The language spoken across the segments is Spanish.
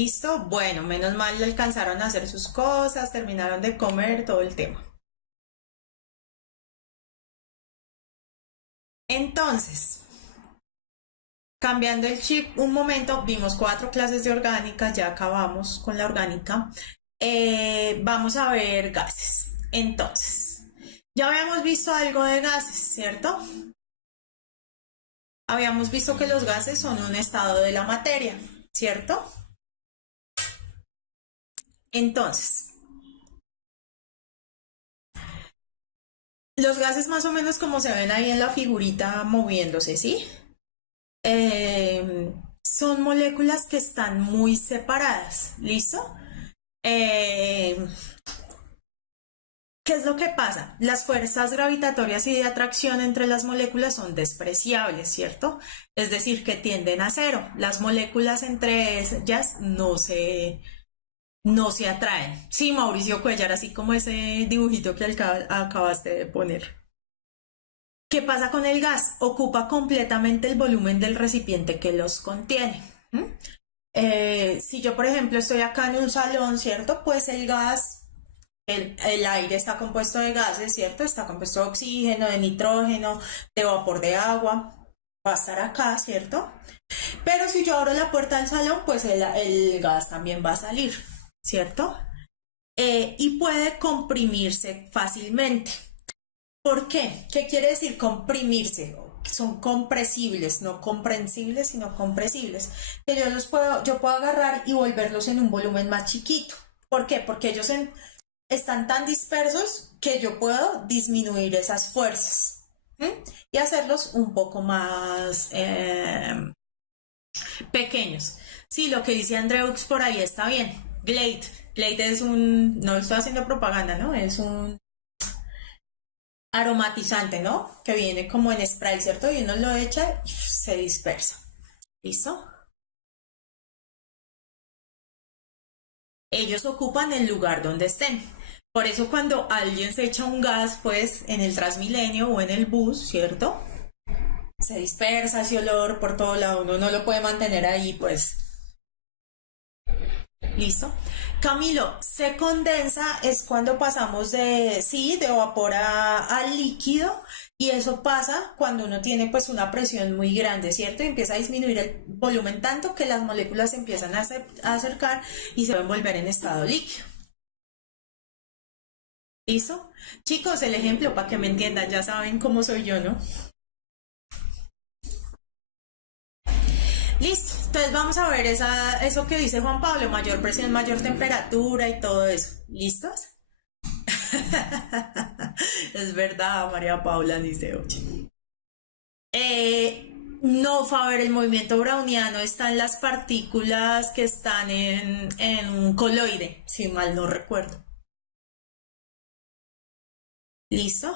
¿Listo? Bueno, menos mal le alcanzaron a hacer sus cosas, terminaron de comer, todo el tema. Entonces, cambiando el chip un momento, vimos 4 clases de orgánica, ya acabamos con la orgánica. Vamos a ver gases. Entonces, ya habíamos visto algo de gases, ¿cierto? Habíamos visto que los gases son un estado de la materia, ¿cierto? Entonces, los gases más o menos como se ven ahí en la figurita moviéndose, ¿sí? Son moléculas que están muy separadas, ¿listo? Eh, ¿Qué es lo que pasa? Las fuerzas gravitatorias y de atracción entre las moléculas son despreciables, ¿cierto? Es decir, que tienden a cero. Las moléculas entre ellas no se atraen. Sí, Mauricio Cuellar, así como ese dibujito que acabaste de poner. ¿Qué pasa con el gas? Ocupa completamente el volumen del recipiente que los contiene. ¿Mm? Si yo, por ejemplo, estoy acá en un salón, ¿cierto? Pues el gas, el aire está compuesto de gases, ¿cierto? Está compuesto de oxígeno, de nitrógeno, de vapor de agua. Va a estar acá, ¿cierto? Pero si yo abro la puerta del salón, pues el gas también va a salir, ¿cierto? Y puede comprimirse fácilmente. ¿Por qué? ¿Qué quiere decir comprimirse? Son compresibles, no comprensibles, sino compresibles. Que yo puedo agarrar y volverlos en un volumen más chiquito. ¿Por qué? Porque ellos están tan dispersos que yo puedo disminuir esas fuerzas. ¿Mm? Y hacerlos un poco más pequeños. Sí, lo que dice Andreux por ahí está bien. Glade. Glade es no estoy haciendo propaganda, ¿no? Es un aromatizante, ¿no? Que viene como en spray, ¿cierto? Y uno lo echa y se dispersa. ¿Listo? Ellos ocupan el lugar donde estén. Por eso cuando alguien se echa un gas, pues en el Transmilenio o en el bus, ¿cierto? Se dispersa ese olor por todo lado, uno no lo puede mantener ahí, pues. ¿Listo? Camilo, se condensa es cuando pasamos de vapor a líquido y eso pasa cuando uno tiene pues una presión muy grande, ¿cierto? Y empieza a disminuir el volumen tanto que las moléculas se empiezan a acercar y se van a volver en estado líquido. ¿Listo? Chicos, el ejemplo para que me entiendan, ya saben cómo soy yo, ¿no? Listo, entonces vamos a ver eso que dice Juan Pablo, mayor presión, mayor temperatura y todo eso. ¿Listos? Es verdad, María Paula dice, oye. No, Faber, el movimiento browniano está en las partículas que están en un coloide, si mal no recuerdo. ¿Listo?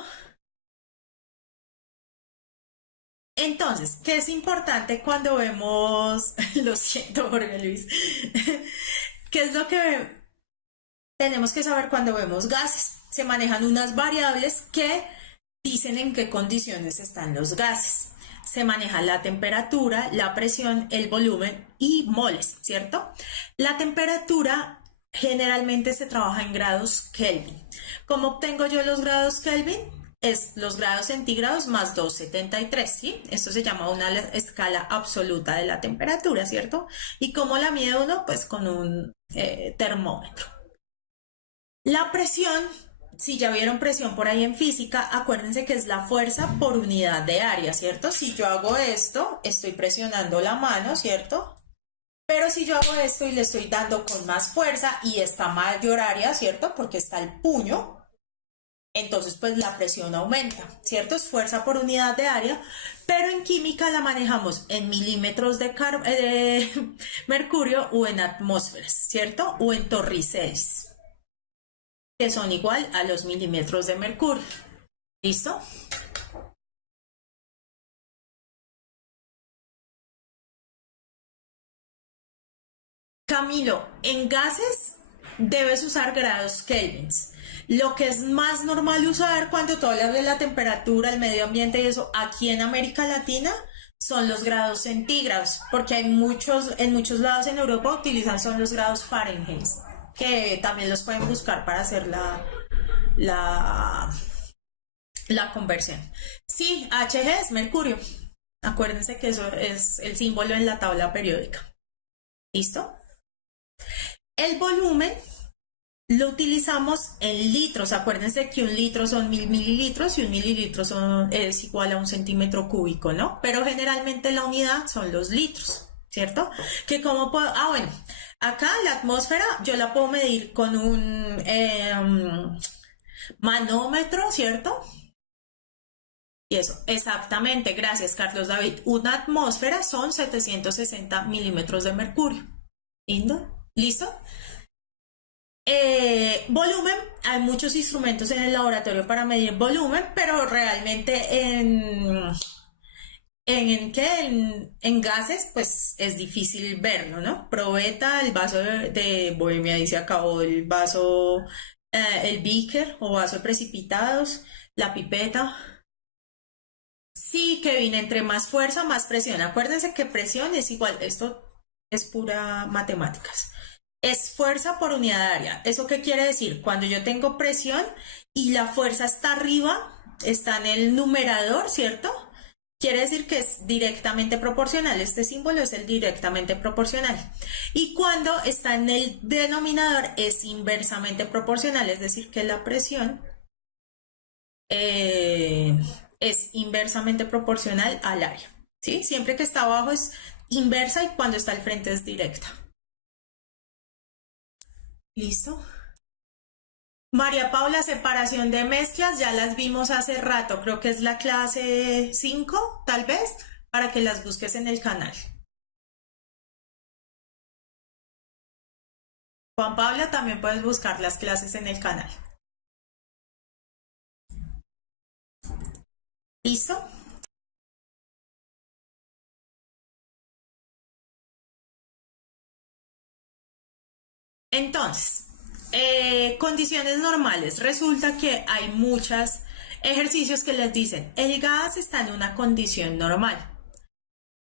Entonces, ¿qué es importante cuando vemos, lo siento, Jorge Luis, qué es lo que tenemos que saber cuando vemos gases? Se manejan unas variables que dicen en qué condiciones están los gases. Se maneja la temperatura, la presión, el volumen y moles, ¿cierto? La temperatura generalmente se trabaja en grados Kelvin. ¿Cómo obtengo yo los grados Kelvin? Es los grados centígrados más 273, ¿sí? Esto se llama una escala absoluta de la temperatura, ¿cierto? ¿Y cómo la mide uno? Pues con un termómetro. La presión, si ya vieron presión por ahí en física, acuérdense que es la fuerza por unidad de área, ¿cierto? Si yo hago esto, estoy presionando la mano, ¿cierto? Pero si yo hago esto y le estoy dando con más fuerza y está mayor área, ¿cierto? Porque está el puño, entonces pues la presión aumenta, ¿cierto? Es fuerza por unidad de área, pero en química la manejamos en milímetros de mercurio o en atmósferas, ¿cierto? O en torriceles, que son igual a los milímetros de mercurio. ¿Listo? Camilo, en gases debes usar grados kelvins. Lo que es más normal usar cuando tú hablas de la temperatura, el medio ambiente y eso, aquí en América Latina, son los grados centígrados, porque hay en muchos lados en Europa utilizan son los grados Fahrenheit, que también los pueden buscar para hacer la, la conversión. Sí, Hg es mercurio. Acuérdense que eso es el símbolo en la tabla periódica. ¿Listo? El volumen lo utilizamos en litros. Acuérdense que un litro son 1000 mililitros y un mililitro es igual a un centímetro cúbico, ¿no? Pero generalmente la unidad son los litros, ¿cierto? Que como puedo... Ah, bueno, acá la atmósfera yo la puedo medir con un manómetro, ¿cierto? Y eso, exactamente, gracias Carlos David. Una atmósfera son 760 milímetros de mercurio. ¿Lindo? ¿Listo? Volumen, hay muchos instrumentos en el laboratorio para medir volumen, pero realmente en gases, pues es difícil verlo, ¿no? Probeta, el vaso de Bohemia dice acabó, el vaso, el beaker o vaso de precipitados, la pipeta. Sí, Kevin, entre más fuerza, más presión. Acuérdense que presión es igual, esto es pura matemáticas. Es fuerza por unidad de área. ¿Eso qué quiere decir? Cuando yo tengo presión y la fuerza está arriba, está en el numerador, ¿cierto? Quiere decir que es directamente proporcional. Este símbolo es el directamente proporcional. Y cuando está en el denominador es inversamente proporcional, es decir, que la presión es inversamente proporcional al área. ¿Sí? Siempre que está abajo es inversa y cuando está al frente es directa. ¿Listo? María Paula, separación de mezclas, ya las vimos hace rato, creo que es la clase 5, tal vez, para que las busques en el canal. Juan Pablo, también puedes buscar las clases en el canal. ¿Listo? Entonces, condiciones normales. Resulta que hay muchos ejercicios que les dicen, el gas está en una condición normal.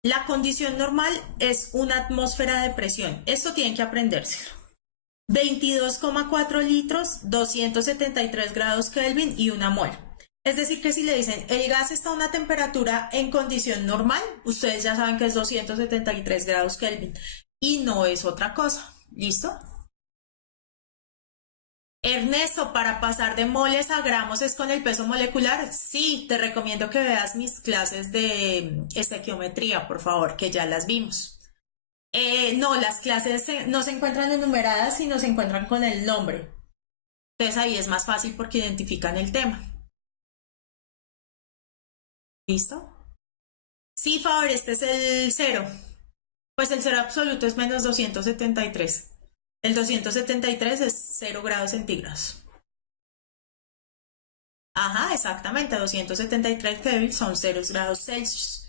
La condición normal es una atmósfera de presión. Esto tienen que aprendérselo. 22,4 litros, 273 grados Kelvin y una mol. Es decir, que si le dicen el gas está a una temperatura en condición normal, ustedes ya saben que es 273 grados Kelvin y no es otra cosa. ¿Listo? Ernesto, para pasar de moles a gramos es con el peso molecular. Sí, te recomiendo que veas mis clases de estequiometría, por favor, que ya las vimos. No, las clases no se encuentran enumeradas, sino se encuentran con el nombre. Entonces ahí es más fácil porque identifican el tema. ¿Listo? Sí, Faber, este es el cero. Pues el cero absoluto es menos 273. El 273 es 0 grados centígrados. Ajá, exactamente, 273 Kelvin son 0 grados Celsius.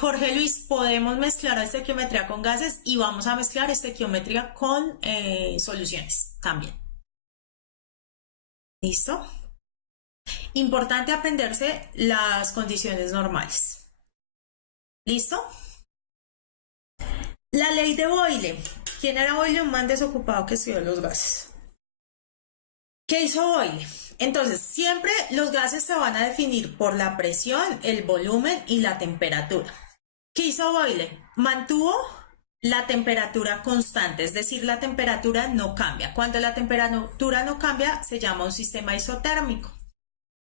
Jorge Luis, podemos mezclar estequiometría con gases y vamos a mezclar estequiometría con soluciones también. ¿Listo? Importante aprenderse las condiciones normales. ¿Listo? La ley de Boyle. ¿Quién era Boyle? Un man desocupado que estudió los gases. ¿Qué hizo Boyle? Entonces, siempre los gases se van a definir por la presión, el volumen y la temperatura. ¿Qué hizo Boyle? Mantuvo la temperatura constante, es decir, la temperatura no cambia. Cuando la temperatura no cambia, se llama un sistema isotérmico.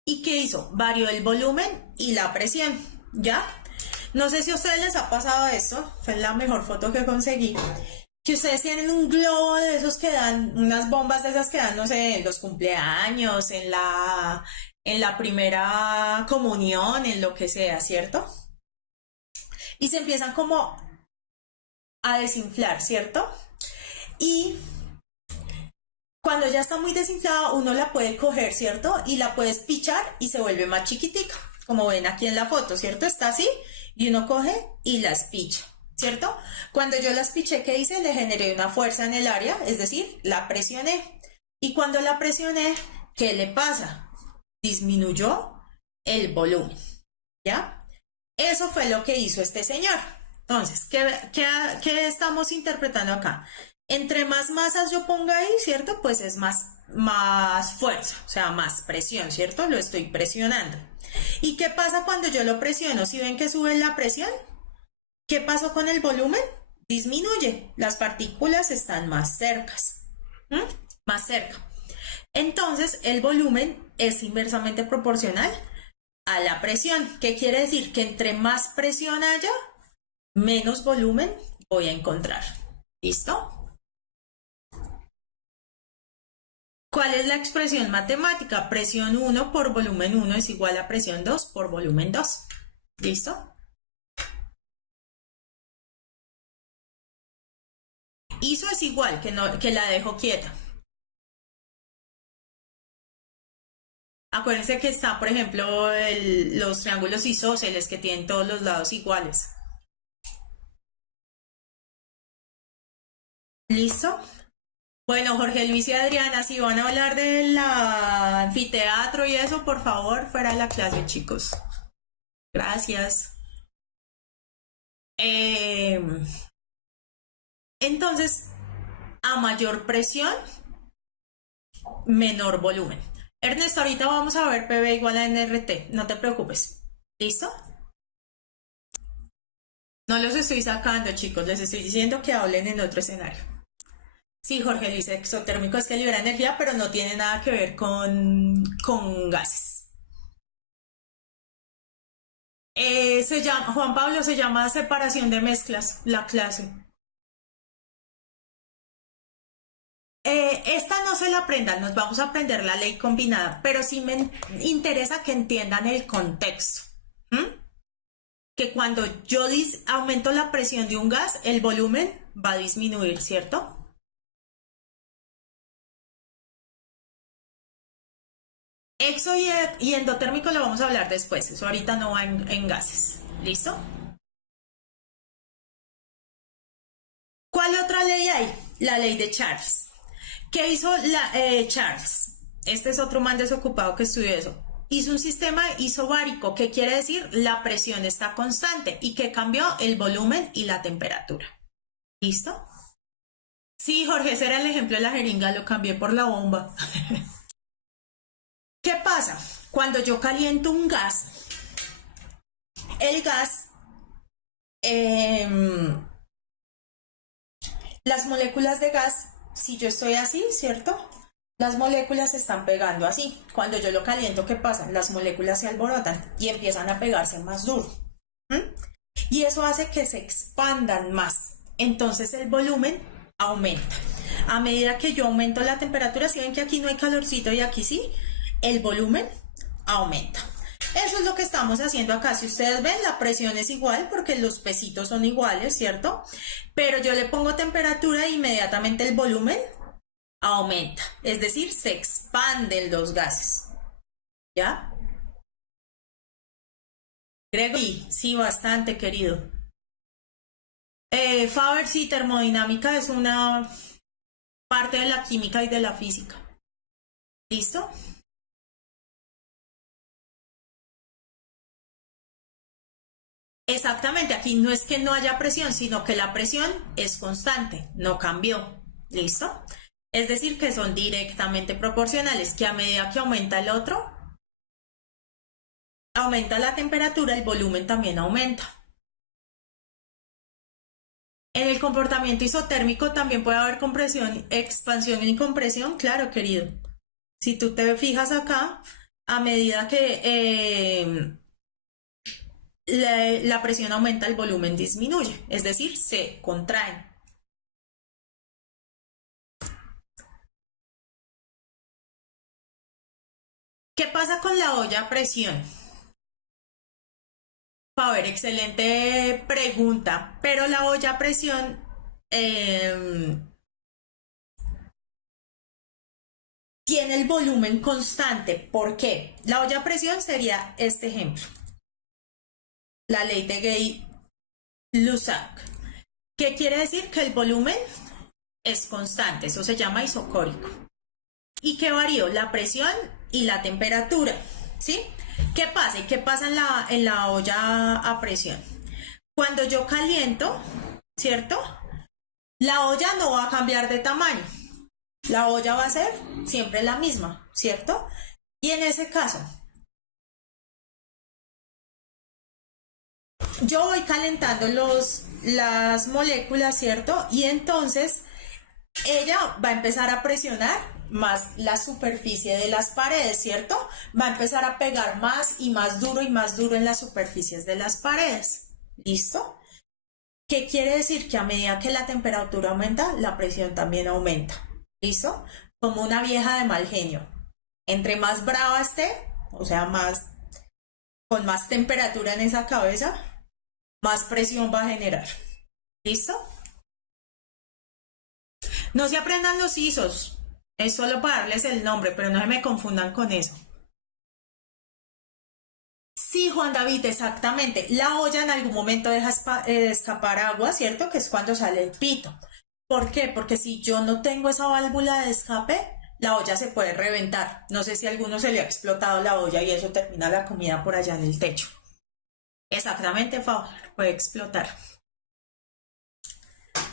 ¿Y qué hizo? Varió el volumen y la presión, ¿ya? No sé si a ustedes les ha pasado esto, fue la mejor foto que conseguí, que ustedes tienen un globo de esos que dan, unas bombas de esas que dan, no sé, en los cumpleaños, en la primera comunión, en lo que sea, ¿cierto? Y se empiezan como a desinflar, ¿cierto? Y cuando ya está muy desinflada, uno la puede coger, ¿cierto? Y la puedes pichar y se vuelve más chiquitica, como ven aquí en la foto, ¿cierto? Está así y uno coge y las picha, ¿cierto? Cuando yo las piché, ¿qué hice? Le generé una fuerza en el área, es decir, la presioné. Y cuando la presioné, ¿qué le pasa? Disminuyó el volumen. ¿ya? Eso fue lo que hizo este señor. Entonces, ¿qué estamos interpretando acá? Entre más masas yo ponga ahí, ¿cierto? Pues es más fuerza, o sea, más presión, ¿cierto? Lo estoy presionando. ¿Y qué pasa cuando yo lo presiono? ¿Si ven que sube la presión? ¿Qué pasó con el volumen? Disminuye. Las partículas están más cercas. ¿Mm? Más cerca. Entonces, el volumen es inversamente proporcional a la presión. ¿Qué quiere decir? Que entre más presión haya, menos volumen voy a encontrar. ¿Listo? ¿Cuál es la expresión matemática? Presión 1 por volumen 1 es igual a presión 2 por volumen 2. ¿Listo? ISO es igual, que la dejo quieta. Acuérdense que está, por ejemplo, los triángulos isósceles que tienen todos los lados iguales. ¿Listo? Bueno, Jorge Luis y Adriana, si van a hablar del anfiteatro y eso, por favor, fuera de la clase, chicos. Gracias. Entonces, a mayor presión, menor volumen. Ernesto, ahorita vamos a ver PV igual a NRT, no te preocupes. ¿Listo? No los estoy sacando, chicos, les estoy diciendo que hablen en otro escenario. Sí, Jorge Luis, exotérmico es que libera energía, pero no tiene nada que ver con gases. Juan Pablo, se llama separación de mezclas, la clase. Esta no se la aprendan, nos vamos a aprender la ley combinada, pero sí me interesa que entiendan el contexto. Que cuando yo aumento la presión de un gas, el volumen va a disminuir, ¿cierto? Exo y endotérmico lo vamos a hablar después, eso ahorita no va en gases. ¿Listo? ¿Cuál otra ley hay? La ley de Charles. ¿Qué hizo Charles? Este es otro man desocupado que estudió eso. Hizo un sistema isobárico, que quiere decir la presión está constante y que cambió el volumen y la temperatura. ¿Listo? Sí, Jorge, ese era el ejemplo de la jeringa, lo cambié por la bomba. ¿Qué pasa? Cuando yo caliento un gas, el gas, las moléculas de gas, si yo estoy así, ¿cierto? Las moléculas se están pegando así. Cuando yo lo caliento, ¿qué pasa? Las moléculas se alborotan y empiezan a pegarse más duro. Y eso hace que se expandan más. Entonces el volumen aumenta. A medida que yo aumento la temperatura, si ven que aquí no hay calorcito y aquí sí, el volumen aumenta. Eso es lo que estamos haciendo acá. Si ustedes ven, la presión es igual porque los pesitos son iguales, ¿cierto? Pero yo le pongo temperatura e inmediatamente el volumen aumenta. Es decir, se expanden los gases. ¿Ya? Gregory, sí, bastante, querido. Faber, sí, termodinámica es una parte de la química y de la física. ¿Listo? Exactamente, aquí no es que no haya presión, sino que la presión es constante, no cambió. ¿Listo? Es decir, que son directamente proporcionales, que a medida que aumenta el otro, aumenta la temperatura, el volumen también aumenta. En el comportamiento isotérmico también puede haber compresión, expansión y compresión, claro, querido. Si tú te fijas acá, a medida que la presión aumenta, el volumen disminuye, es decir, se contrae. ¿Qué pasa con la olla a presión? A ver, excelente pregunta, pero la olla a presión tiene el volumen constante. ¿Por qué? La olla a presión sería este ejemplo. La ley de Gay-Lussac. ¿Qué quiere decir? Que el volumen es constante, eso se llama isocórico. ¿Y qué varió? La presión y la temperatura. ¿sí? ¿Qué pasa? ¿Y qué pasa en la olla a presión? Cuando yo caliento, ¿cierto? La olla no va a cambiar de tamaño. La olla va a ser siempre la misma, ¿cierto? Y en ese caso, yo voy calentando las moléculas, ¿cierto? Y entonces ella va a empezar a presionar más la superficie de las paredes, ¿cierto? Va a empezar a pegar más y más duro en las superficies de las paredes. ¿Listo? ¿Qué quiere decir? Que a medida que la temperatura aumenta, la presión también aumenta. ¿Listo? Como una vieja de mal genio. Entre más brava esté, o sea, más con más temperatura en esa cabeza, más presión va a generar. ¿Listo? No se aprendan los ISOs. Es solo para darles el nombre, pero no se me confundan con eso. Sí, Juan David, exactamente. La olla en algún momento deja escapar agua, ¿cierto? Que es cuando sale el pito. ¿Por qué? Porque si yo no tengo esa válvula de escape, la olla se puede reventar. No sé si a alguno se le ha explotado la olla y eso termina la comida por allá en el techo. Exactamente, Fabio, puede explotar.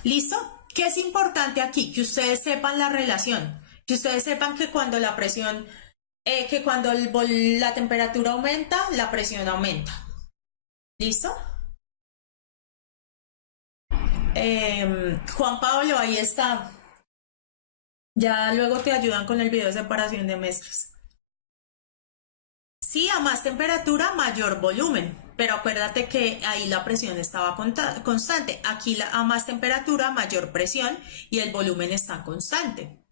¿Listo? ¿Qué es importante aquí? Que ustedes sepan la relación. Que ustedes sepan que cuando la presión, que cuando la temperatura aumenta, la presión aumenta. ¿Listo? Juan Pablo, ahí está. Ya luego te ayudan con el video de separación de mezclas. Sí, a más temperatura, mayor volumen. Pero acuérdate que ahí la presión estaba constante. Aquí a más temperatura, mayor presión y el volumen está constante.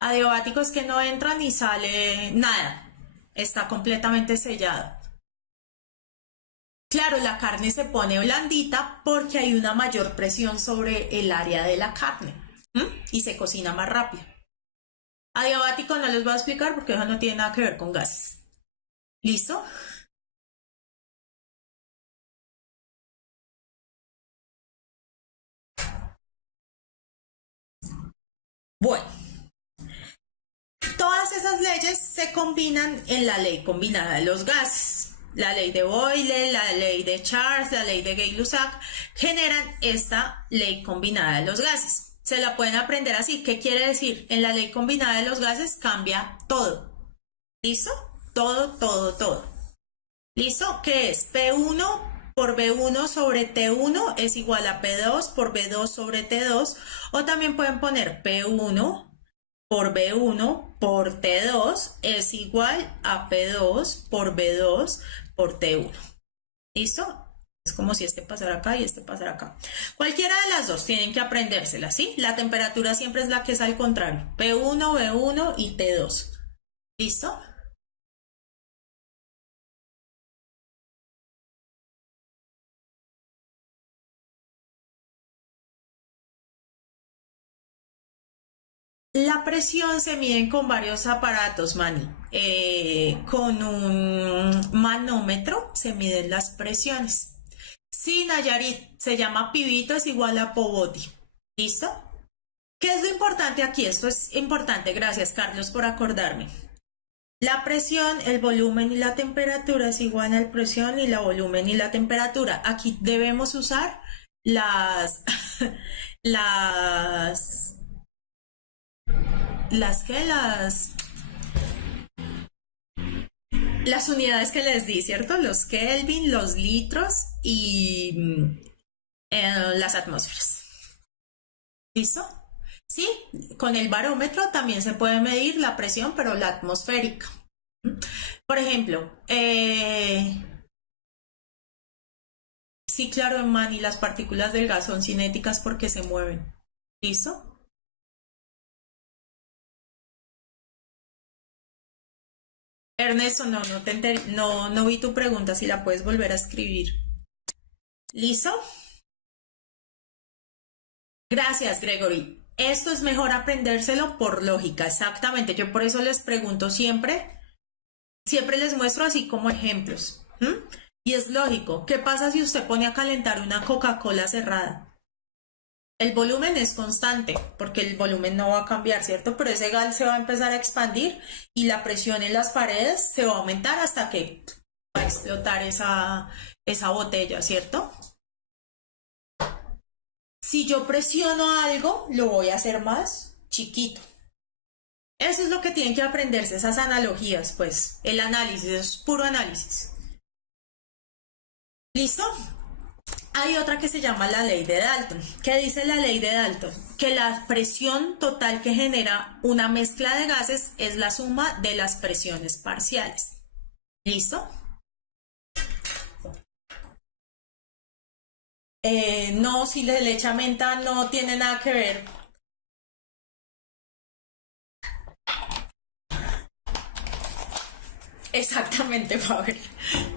Adiabáticos que no entran y sale nada. Está completamente sellado. Claro, la carne se pone blandita porque hay una mayor presión sobre el área de la carne. Y se cocina más rápido. Adiabático no les voy a explicar porque eso no tiene nada que ver con gases. ¿Listo? Bueno, todas esas leyes se combinan en la ley combinada de los gases. La ley de Boyle, la ley de Charles, la ley de Gay-Lussac generan esta ley combinada de los gases. Se la pueden aprender así. ¿Qué quiere decir? En la ley combinada de los gases cambia todo. ¿Listo? Todo, todo, todo. ¿Listo? ¿Qué es? P1 por B1 sobre T1 es igual a P2 por B2 sobre T2. O también pueden poner P1 por B1 por T2 es igual a P2 por B2 por T1. ¿Listo? Es como si este pasara acá y este pasara acá. Cualquiera de las dos tienen que aprendérsela, ¿sí? La temperatura siempre es la que es al contrario. P1, B1 y T2. ¿Listo? La presión se mide con varios aparatos, Manny. Con un manómetro se miden las presiones. Sí, Nayarit, se llama pibito, es igual a Povoti. ¿Listo? ¿Qué es lo importante aquí? Esto es importante, gracias Carlos por acordarme. La presión, el volumen y la temperatura es igual al presión y la volumen y la temperatura. Aquí debemos usar las, las, las unidades que les di, ¿cierto? Los Kelvin, los litros y las atmósferas. ¿Listo? Sí, con el barómetro también se puede medir la presión, pero la atmosférica. Por ejemplo, sí, claro, man, y las partículas del gas son cinéticas porque se mueven. ¿Listo? Ernesto, no vi tu pregunta, si la puedes volver a escribir. ¿Listo? Gracias, Gregory. Esto es mejor aprendérselo por lógica, exactamente. Yo por eso les pregunto siempre les muestro así como ejemplos. Y es lógico. ¿Qué pasa si usted pone a calentar una Coca-Cola cerrada? El volumen es constante, porque el volumen no va a cambiar, ¿cierto? Pero ese gas se va a empezar a expandir y la presión en las paredes se va a aumentar hasta que va a explotar esa botella, ¿cierto? Si yo presiono algo, lo voy a hacer más chiquito. Eso es lo que tienen que aprenderse, esas analogías, pues. El análisis es puro análisis. ¿Listo? Hay otra que se llama la ley de Dalton. ¿Qué dice la ley de Dalton? Que la presión total que genera una mezcla de gases es la suma de las presiones parciales. ¿Listo? No, si le echa menta no tiene nada que ver. Exactamente, Pavel.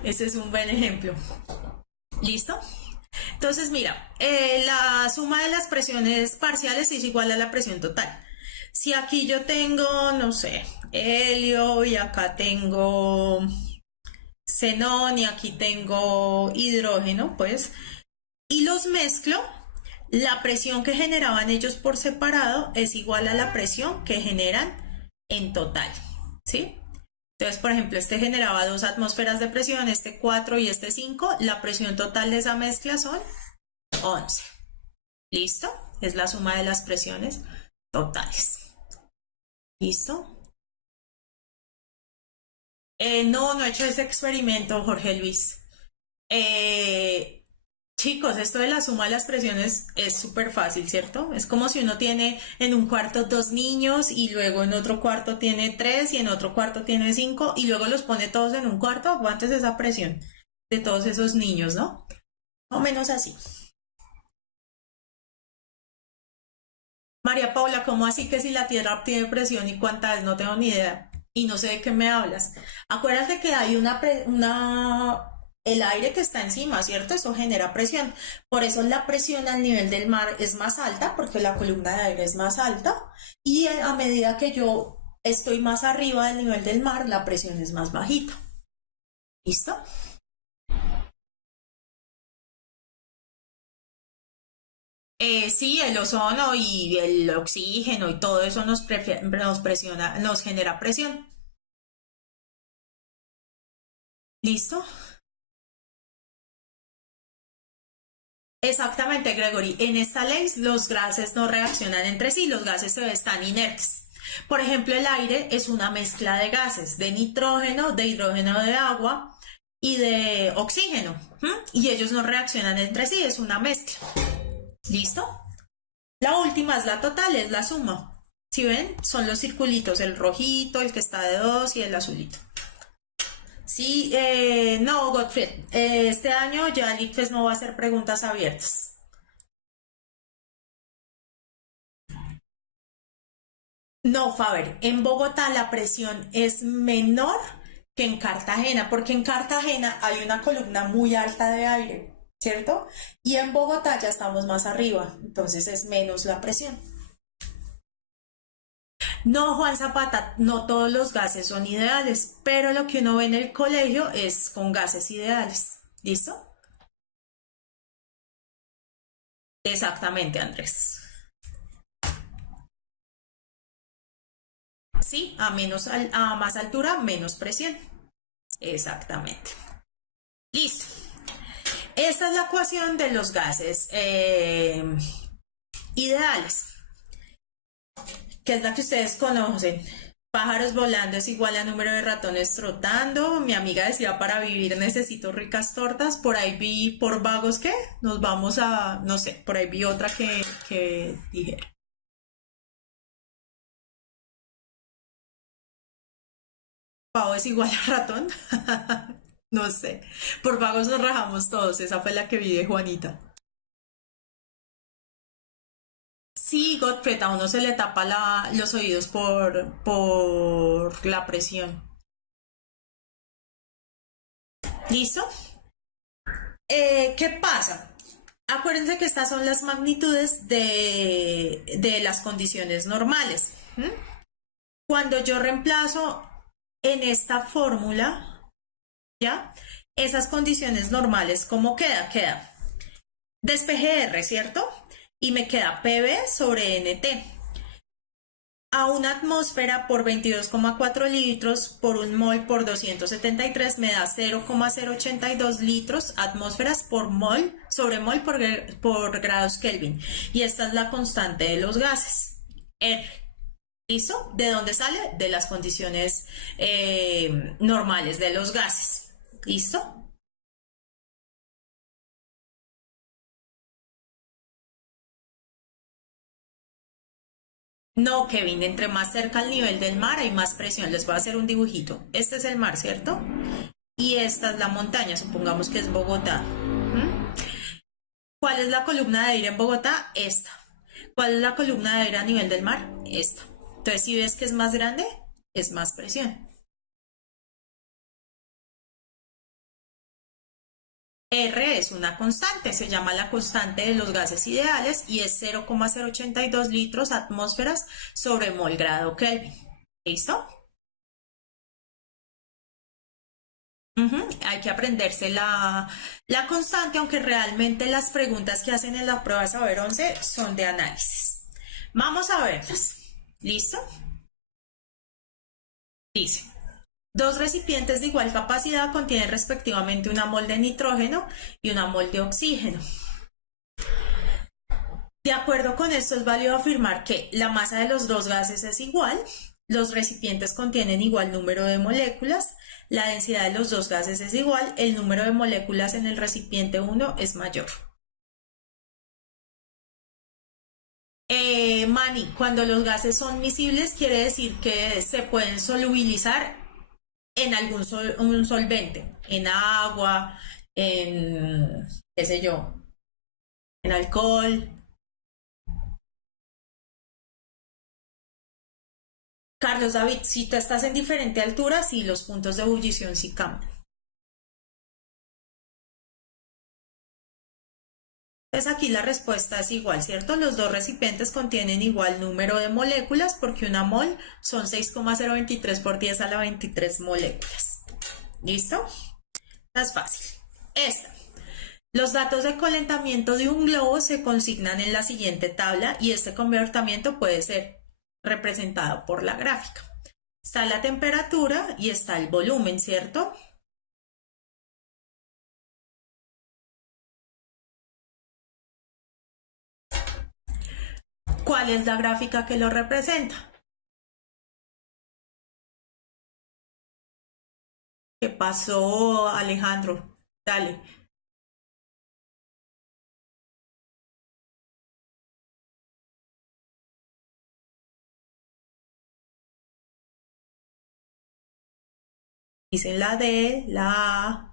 Ese es un buen ejemplo. ¿Listo? Entonces, mira, la suma de las presiones parciales es igual a la presión total. Si aquí yo tengo, no sé, helio y acá tengo xenón y aquí tengo hidrógeno, pues, y los mezclo, la presión que generaban ellos por separado es igual a la presión que generan en total, ¿sí? Entonces, por ejemplo, este generaba 2 atmósferas de presión, este 4 y este 5. La presión total de esa mezcla son 11. ¿Listo? Es la suma de las presiones totales. ¿Listo? No he hecho ese experimento, Jorge Luis. Chicos, esto de la suma de las presiones es súper fácil, ¿cierto? Es como si uno tiene en un cuarto 2 niños y luego en otro cuarto tiene 3 y en otro cuarto tiene 5 y luego los pone todos en un cuarto. Aguantes esa presión de todos esos niños, ¿no? O menos así. María Paula, ¿cómo así que si la Tierra tiene presión y cuánta es? No tengo ni idea. Y no sé de qué me hablas. Acuérdate que hay el aire que está encima, ¿cierto? Eso genera presión. Por eso la presión al nivel del mar es más alta, porque la columna de aire es más alta. Y a medida que yo estoy más arriba del nivel del mar, la presión es más bajita. ¿Listo? Sí, el ozono y el oxígeno y todo eso nos presiona, nos genera presión. ¿Listo? Exactamente, Gregory. En esta ley los gases no reaccionan entre sí, los gases están inertes. Por ejemplo, el aire es una mezcla de gases, de nitrógeno, de hidrógeno de agua y de oxígeno. ¿M? Y ellos no reaccionan entre sí, es una mezcla. ¿Listo? La última es la total, es la suma. ¿Sí ven? Son los circulitos, el rojito, el que está de 2 y el azulito. Sí, no, Gottfried, este año ya el ICFES no va a hacer preguntas abiertas. No, Faber, en Bogotá la presión es menor que en Cartagena, porque en Cartagena hay una columna muy alta de aire, ¿cierto? Y en Bogotá ya estamos más arriba, entonces es menos la presión. No, Juan Zapata, no todos los gases son ideales, pero lo que uno ve en el colegio es con gases ideales. ¿Listo? Exactamente, Andrés. Sí, a más altura, menos presión. Exactamente. Listo. Esta es la ecuación de los gases ideales, que es la que ustedes conocen. Pájaros volando es igual a número de ratones trotando. Mi amiga decía, para vivir necesito ricas tortas. Por ahí vi, por vagos, ¿qué? Nos vamos a, no sé, por ahí vi otra que dije. Pavo es igual a ratón. No sé. Por vagos nos rajamos todos. Esa fue la que vi de Juanita. Sí, Godfrey, a uno se le tapa los oídos por la presión. ¿Listo? ¿Qué pasa? Acuérdense que estas son las magnitudes de las condiciones normales. ¿Mm? Cuando yo reemplazo en esta fórmula, ¿ya? Esas condiciones normales, ¿cómo queda? Queda despeje R, ¿cierto? y me queda PV sobre NT. A una atmósfera por 22,4 litros por un mol por 273 me da 0,082 litros atmósferas por mol sobre mol por grados Kelvin. Y esta es la constante de los gases, R. ¿Listo? ¿De dónde sale? De las condiciones normales de los gases. ¿Listo? No, Kevin, entre más cerca al nivel del mar hay más presión. Les voy a hacer un dibujito. Este es el mar, ¿cierto? Y esta es la montaña, supongamos que es Bogotá. ¿Mm? ¿Cuál es la columna de aire en Bogotá? Esta. ¿Cuál es la columna de aire a nivel del mar? Esta. Entonces, si ves que es más grande, es más presión. R es una constante, se llama la constante de los gases ideales y es 0,082 litros atmósferas sobre mol grado Kelvin. ¿Listo? Hay que aprenderse la constante, aunque realmente las preguntas que hacen en la prueba Saber 11 son de análisis. Vamos a verlas. ¿Listo? Dice, dos recipientes de igual capacidad contienen respectivamente una mol de nitrógeno y una mol de oxígeno. De acuerdo con esto, es válido afirmar que la masa de los dos gases es igual, los recipientes contienen igual número de moléculas, la densidad de los dos gases es igual, el número de moléculas en el recipiente 1 es mayor. Manny, cuando los gases son miscibles quiere decir que se pueden solubilizar en algún un solvente, en agua, en, qué sé yo, en alcohol. Carlos David, si tú estás en diferente altura, sí, los puntos de ebullición sí cambian. Entonces aquí la respuesta es igual, ¿cierto? Los dos recipientes contienen igual número de moléculas porque una mol son 6,023 por 10 a la 23 moléculas. ¿Listo? Es fácil. Esta. Los datos de calentamiento de un globo se consignan en la siguiente tabla y este comportamiento puede ser representado por la gráfica. Está la temperatura y está el volumen, ¿cierto? ¿Cuál es la gráfica que lo representa? ¿Qué pasó, Alejandro? Dale. Dice la D, la A.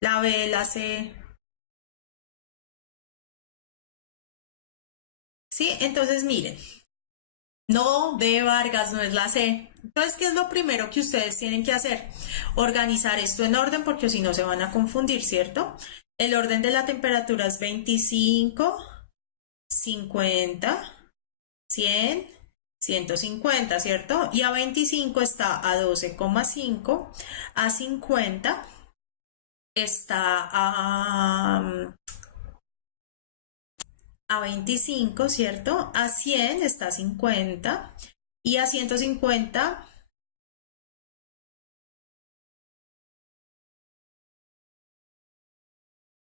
La B, la C. ¿Sí? Entonces, miren. No, D, Vargas, no es la C. Entonces, ¿qué es lo primero que ustedes tienen que hacer? Organizar esto en orden porque si no se van a confundir, ¿cierto? El orden de la temperatura es 25, 50, 100, 150, ¿cierto? Y a 25 está a 12,5, a 50 está a 25, ¿cierto? A 100 está 50 y a 150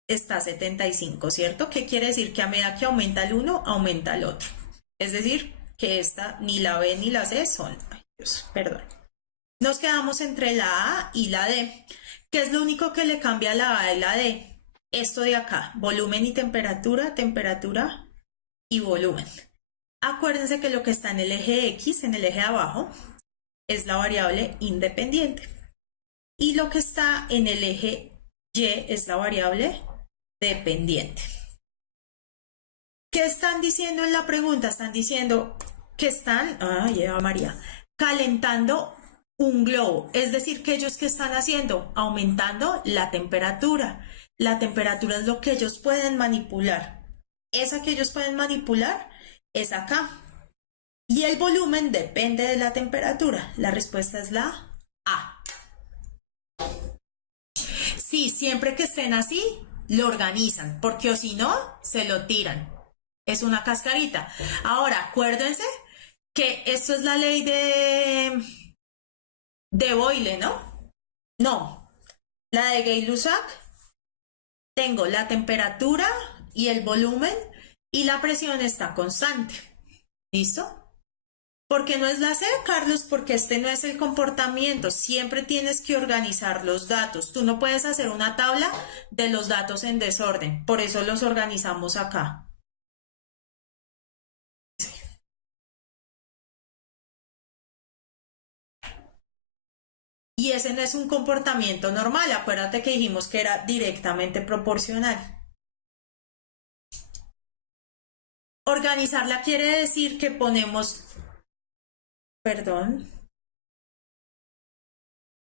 está 75, ¿cierto? ¿Qué quiere decir? Que a medida que aumenta el uno, aumenta el otro. Es decir, que esta ni la B ni la C son, ay Dios, perdón. Nos quedamos entre la A y la D. ¿Qué es lo único que le cambia a la A y la D? Esto de acá, volumen y temperatura, temperatura y volumen. Acuérdense que lo que está en el eje X, en el eje de abajo, es la variable independiente. Y lo que está en el eje Y es la variable dependiente. ¿Qué están diciendo en la pregunta? Están diciendo que están, Eva María, calentando un globo. Es decir, que ellos qué están haciendo? Aumentando la temperatura. La temperatura es lo que ellos pueden manipular. Esa que ellos pueden manipular es acá. Y el volumen depende de la temperatura. La respuesta es la A. Sí, siempre que estén así, lo organizan, porque o si no, se lo tiran. Es una cascarita. Ahora, acuérdense que esto es la ley de Boyle, ¿no? No, la de Gay-Lussac. Tengo la temperatura y el volumen y la presión está constante. ¿Listo? Porque no es la C, Carlos, porque este no es el comportamiento. Siempre tienes que organizar los datos. Tú no puedes hacer una tabla de los datos en desorden. Por eso los organizamos acá. Y ese no es un comportamiento normal. Acuérdate que dijimos que era directamente proporcional. Organizarla quiere decir que ponemos, perdón,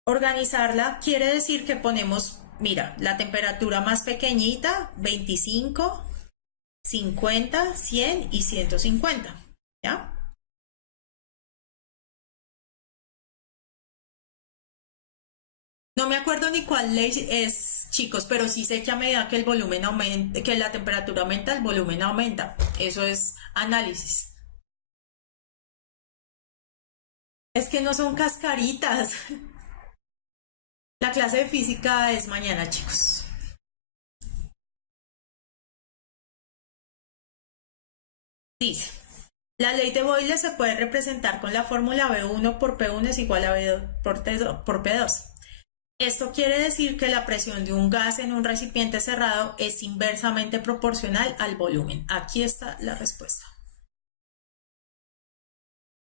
organizarla quiere decir que ponemos, mira, la temperatura más pequeñita, 25, 50, 100 y 150, ¿ya? No me acuerdo ni cuál ley es, chicos, pero sí sé que a medida que el volumen aumenta, que la temperatura aumenta, el volumen aumenta. Eso es análisis. Es que no son cascaritas. La clase de física es mañana, chicos. Dice, la ley de Boyle se puede representar con la fórmula B1 por P1 es igual a B2 por P2. Esto quiere decir que la presión de un gas en un recipiente cerrado es inversamente proporcional al volumen. Aquí está la respuesta.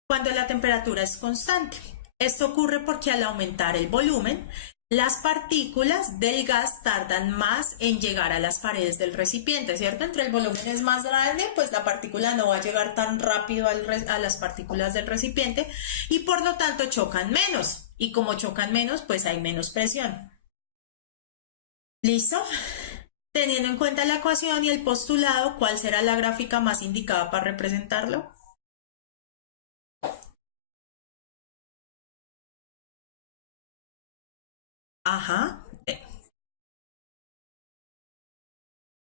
Cuando la temperatura es constante. Esto ocurre porque al aumentar el volumen, las partículas del gas tardan más en llegar a las paredes del recipiente, ¿cierto? Entre el volumen es más grande, pues la partícula no va a llegar tan rápido a las partículas del recipiente y por lo tanto chocan menos. Y como chocan menos, pues hay menos presión. ¿Listo? Teniendo en cuenta la ecuación y el postulado, ¿cuál será la gráfica más indicada para representarlo? Ajá,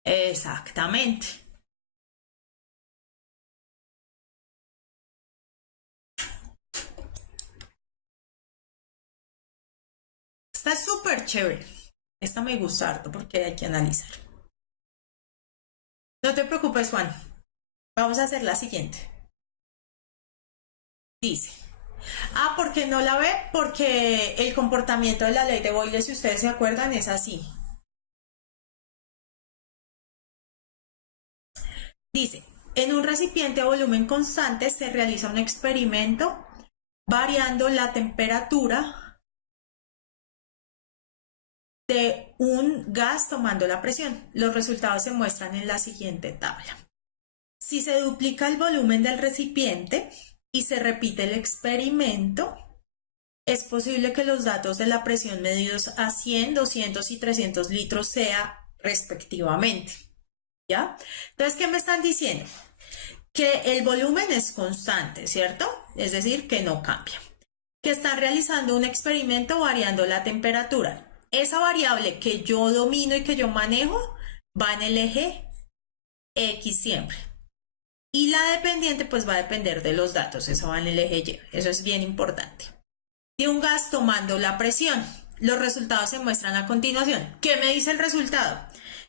exactamente. Está súper chévere. Esta me gusta harto porque hay que analizar. No te preocupes, Juan. Vamos a hacer la siguiente. Dice. Ah, ¿por qué no la ve? Porque el comportamiento de la ley de Boyle, si ustedes se acuerdan, es así. Dice, en un recipiente a volumen constante se realiza un experimento variando la temperatura de un gas tomando la presión. Los resultados se muestran en la siguiente tabla. Si se duplica el volumen del recipiente y se repite el experimento, es posible que los datos de la presión medidos a 100, 200 y 300 litros sea respectivamente. ¿Ya? Entonces, ¿qué me están diciendo? Que el volumen es constante, ¿cierto? Es decir, que no cambia. Que están realizando un experimento variando la temperatura. Esa variable que yo domino y que yo manejo va en el eje X siempre. Y la dependiente pues va a depender de los datos, eso va en el eje Y, eso es bien importante. De un gas tomando la presión. Los resultados se muestran a continuación. ¿Qué me dice el resultado?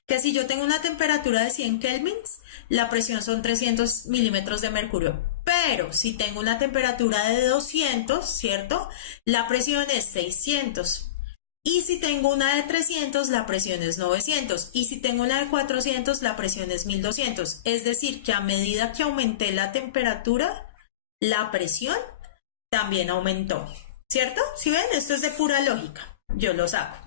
Que si yo tengo una temperatura de 100 kelvins, la presión son 300 milímetros de mercurio. Pero si tengo una temperatura de 200, ¿cierto? La presión es 600. Y si tengo una de 300, la presión es 900. Y si tengo una de 400, la presión es 1200. Es decir, que a medida que aumenté la temperatura, la presión también aumentó. ¿Cierto? Si ven, esto es de pura lógica. Yo lo saco.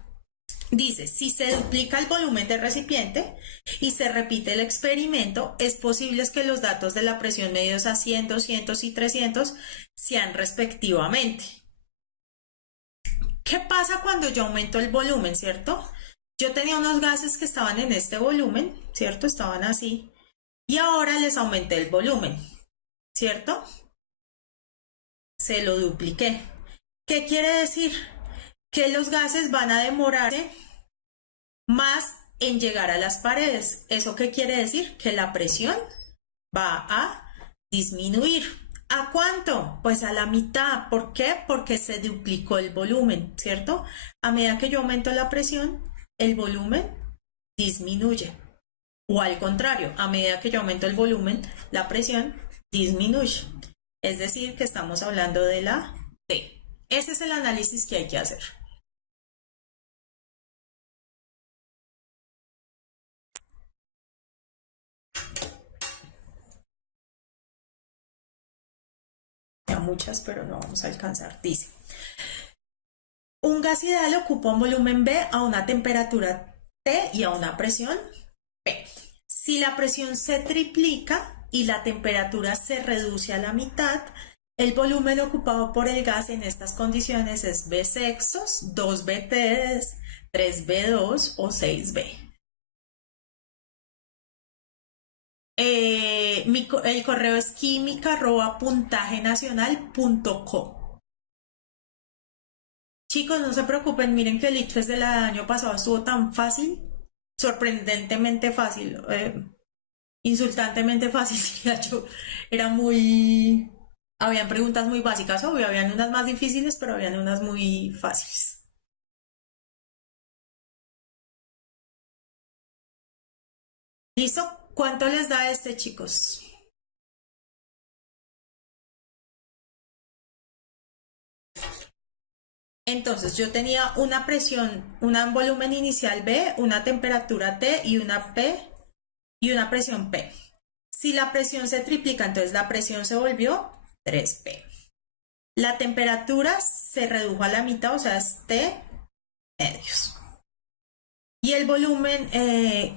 Dice, si se duplica el volumen del recipiente y se repite el experimento, es posible que los datos de la presión medidos a 100, 200 y 300 sean respectivamente. ¿Qué pasa cuando yo aumento el volumen, cierto? Yo tenía unos gases que estaban en este volumen, ¿cierto? Estaban así. Y ahora les aumenté el volumen, ¿cierto? Se lo dupliqué. ¿Qué quiere decir? Que los gases van a demorarse más en llegar a las paredes. ¿Eso qué quiere decir? Que la presión va a disminuir. ¿A cuánto? Pues a la mitad. ¿Por qué? Porque se duplicó el volumen, ¿cierto? A medida que yo aumento la presión, el volumen disminuye. O al contrario, a medida que yo aumento el volumen, la presión disminuye. Es decir, que estamos hablando de la T. Ese es el análisis que hay que hacer. Muchas, pero no vamos a alcanzar. Dice, un gas ideal ocupa un volumen B a una temperatura T y a una presión P. Si la presión se triplica y la temperatura se reduce a la mitad, el volumen ocupado por el gas en estas condiciones es B sextos, 2B3, 3B2 o 6B. El correo es química@puntajenacional.co. Chicos, no se preocupen, miren que el ICFES del año pasado estuvo tan fácil, sorprendentemente fácil, insultantemente fácil, diría yo. Era muy... Habían preguntas muy básicas, obvio, habían unas más difíciles, pero habían unas muy fáciles. ¿Listo? ¿Cuánto les da este, chicos? Entonces yo tenía una presión, un volumen inicial B, una temperatura T y una P y una presión P. Si la presión se triplica, entonces la presión se volvió 3P. La temperatura se redujo a la mitad, o sea, es T medios. Y el volumen,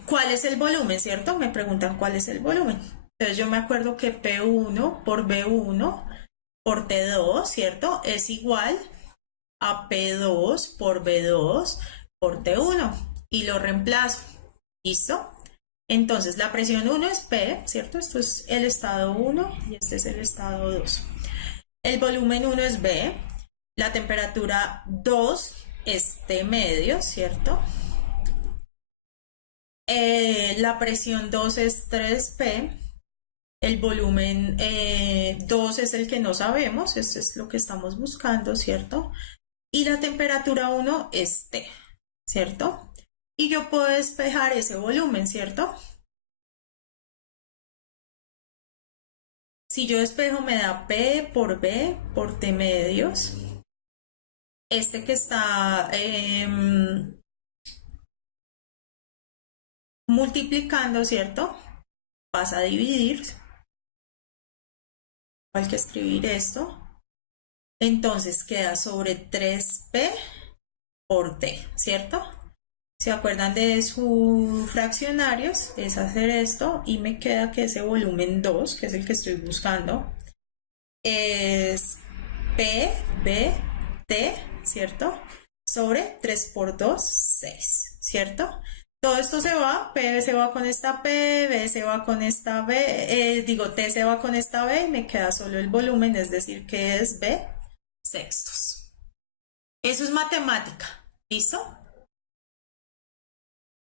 ¿cuál es el volumen, cierto? Me preguntan cuál es el volumen. Entonces yo me acuerdo que P1 por B1 por T2, ¿cierto? Es igual a P2 por B2 por T1 y lo reemplazo. ¿Listo? Entonces la presión 1 es P, ¿cierto? Esto es el estado 1 y este es el estado 2. El volumen 1 es B, la temperatura 2 es T medio, ¿cierto? La presión 2 es 3P, el volumen 2 es el que no sabemos, eso es lo que estamos buscando, ¿cierto? Y la temperatura 1 es T, ¿cierto? Y yo puedo despejar ese volumen, ¿cierto? Si yo despejo me da P por B por T medios. Este que está multiplicando, ¿cierto? Pasa a dividir. Hay que escribir esto. Entonces queda sobre 3P por T, ¿cierto? ¿Se acuerdan de sus fraccionarios? Es hacer esto y me queda que ese volumen 2, que es el que estoy buscando, es P, B, T, ¿cierto? Sobre 3 por 2, 6, ¿cierto? Todo esto se va, P se va con esta P, B se va con esta B, T se va con esta B y me queda solo el volumen, es decir, que es B sextos. Eso es matemática, ¿listo?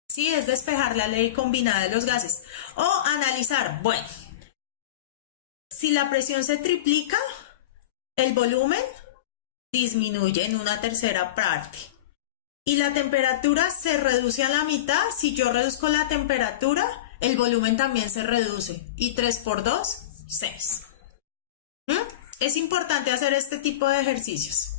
Sí, es despejar la ley combinada de los gases. O analizar, bueno, si la presión se triplica, el volumen disminuye en una tercera parte. Y la temperatura se reduce a la mitad. Si yo reduzco la temperatura, el volumen también se reduce. Y 3 por 2, 6. Es importante hacer este tipo de ejercicios.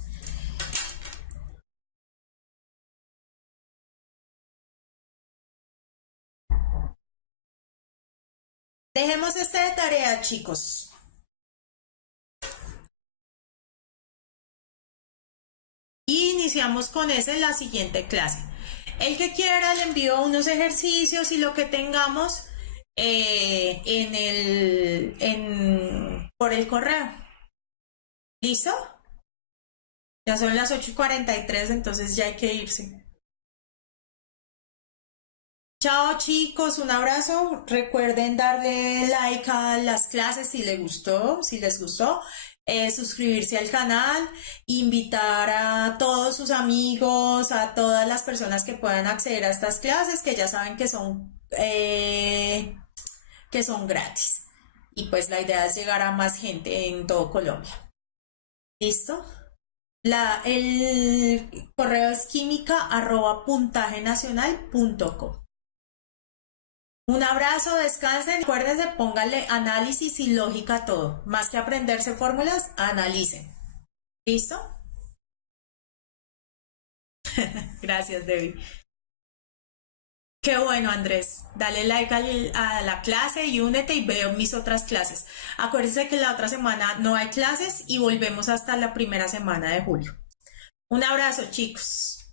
Dejemos este de tarea, chicos. Y iniciamos con ese en la siguiente clase. El que quiera le envío unos ejercicios y lo que tengamos por el correo. ¿Listo? Ya son las 8:43, entonces ya hay que irse. Chao chicos, un abrazo. Recuerden darle like a las clases si les gustó, suscribirse al canal, invitar a todos sus amigos, a todas las personas que puedan acceder a estas clases, que ya saben que son gratis. Y pues la idea es llegar a más gente en todo Colombia. ¿Listo? El correo es química@puntajenacional.com. Un abrazo, descansen, acuérdense, pónganle análisis y lógica a todo. Más que aprenderse fórmulas, analicen. ¿Listo? Gracias, Debbie. Qué bueno, Andrés. Dale like a la clase y únete y veo mis otras clases. Acuérdense que la otra semana no hay clases y volvemos hasta la primera semana de julio. Un abrazo, chicos.